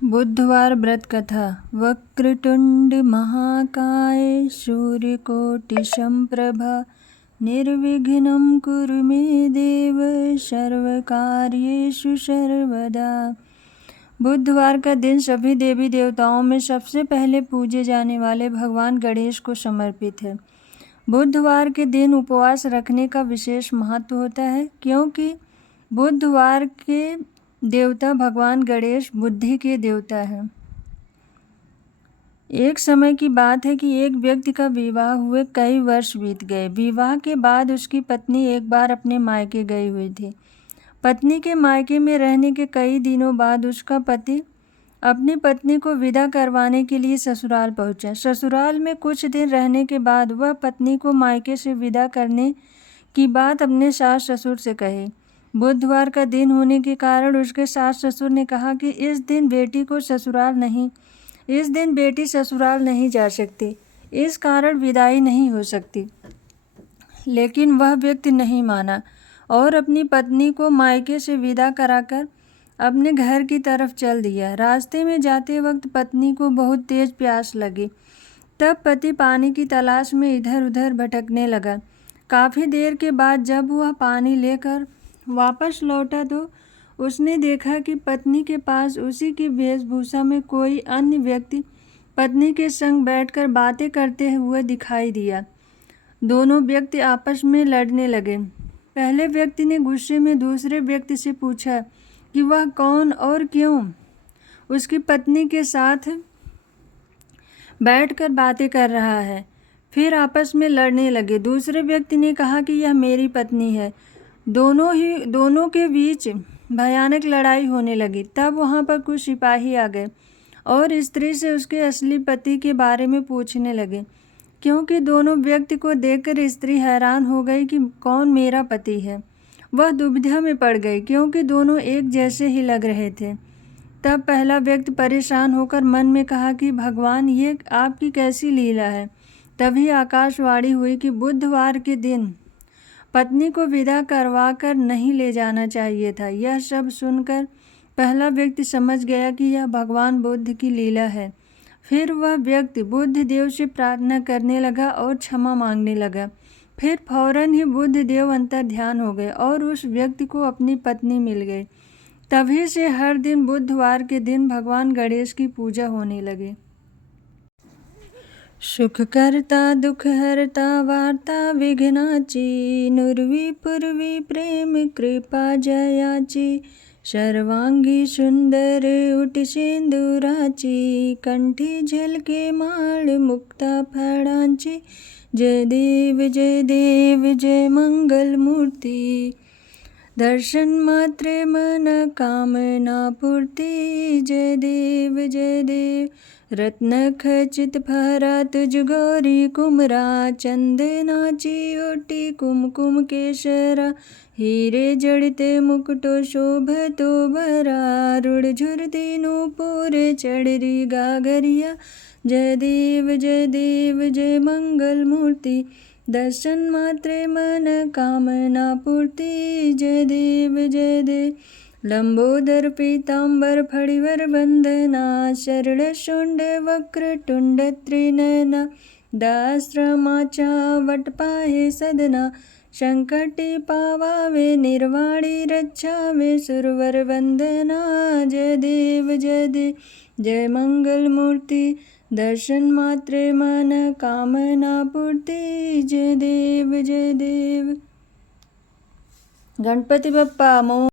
बुधवार व्रत कथा। वक्रतुंड महाकाय सूर्यकोटि संप्रभा निर्विघ्नं कुरु मे देव सर्वकार्येषु सर्वदा। बुधवार का दिन सभी देवी देवताओं में सबसे पहले पूजे जाने वाले भगवान गणेश को समर्पित है। बुधवार के दिन उपवास रखने का विशेष महत्व होता है, क्योंकि बुधवार के देवता भगवान गणेश बुद्धि के देवता हैं। एक समय की बात है कि एक व्यक्ति का विवाह हुए कई वर्ष बीत गए। विवाह के बाद उसकी पत्नी एक बार अपने मायके गई हुई थी। पत्नी के मायके में रहने के कई दिनों बाद उसका पति अपनी पत्नी को विदा करवाने के लिए ससुराल पहुंचा। ससुराल में कुछ दिन रहने के बाद वह पत्नी को मायके से विदा करने की बात अपने सास ससुर से कही। बुधवार का दिन होने के कारण उसके सास ससुर ने कहा कि इस दिन बेटी ससुराल नहीं जा सकती, इस कारण विदाई नहीं हो सकती। लेकिन वह व्यक्ति नहीं माना और अपनी पत्नी को मायके से विदा कराकर अपने घर की तरफ चल दिया। रास्ते में जाते वक्त पत्नी को बहुत तेज प्यास लगी। तब पति पानी की तलाश में इधर उधर भटकने लगा। काफ़ी देर के बाद जब वह पानी लेकर वापस लौटा तो उसने देखा कि पत्नी के पास उसी की वेशभूषा में कोई अन्य व्यक्ति पत्नी के संग बैठकर बातें करते हुए दिखाई दिया। दोनों व्यक्ति आपस में लड़ने लगे। पहले व्यक्ति ने गुस्से में दूसरे व्यक्ति से पूछा कि वह कौन और क्यों उसकी पत्नी के साथ बैठकर बातें कर रहा है। फिर आपस में लड़ने लगे। दूसरे व्यक्ति ने कहा कि यह मेरी पत्नी है। दोनों के बीच भयानक लड़ाई होने लगी। तब वहाँ पर कुछ सिपाही आ गए और स्त्री से उसके असली पति के बारे में पूछने लगे, क्योंकि दोनों व्यक्ति को देखकर स्त्री हैरान हो गई कि कौन मेरा पति है। वह दुविधा में पड़ गई, क्योंकि दोनों एक जैसे ही लग रहे थे। तब पहला व्यक्ति परेशान होकर मन में कहा कि भगवान, ये आपकी कैसी लीला है। तभी आकाशवाणी हुई कि बुधवार के दिन पत्नी को विदा करवा कर नहीं ले जाना चाहिए था। यह सब सुनकर पहला व्यक्ति समझ गया कि यह भगवान बुद्ध की लीला है। फिर वह व्यक्ति बुद्ध देव से प्रार्थना करने लगा और क्षमा मांगने लगा। फिर फौरन ही बुद्ध देव अंतर ध्यान हो गए और उस व्यक्ति को अपनी पत्नी मिल गई। तभी से हर दिन बुधवार के दिन भगवान गणेश की पूजा होने लगी। सुख करता दुख हरता वार्ता विघ्नाची, नुरवी पूर्वी प्रेम कृपा जयाची, सर्वांगी सुंदर उटी सिंदुराची, कंठी झलके माळ मुक्ता फळांची, जय देव जय मंगल मूर्ती, दर्शन मात्रे मन कामना पूर्ती, जय देव रत्न खचित भरा तुझ गौरी कुमरा, चंदनाची ओटी कुमकुम केशरा, हीरे जड़ते मुकुटो शोभतो भरा, रुड़ झुरती नूपुरे चढ़री गागरिया, जय देव जय मंगल मूर्ति, दर्शन मात्रे मन कामना पूर्ति, जय देव लंबोदर पीतांबर फणिवर वंदना, शरण शुंड वक्रतुंड त्रिनयना, दाश्रमाचा वटपाहे सदना, संकटी पावावे निर्वाणी रक्षावे सुरवर वंदना, जय देव जय मंगल मूर्ति, दर्शन मात्रे मन कामना पूर्ति, जय देव। गणपति बप्पा मोरया।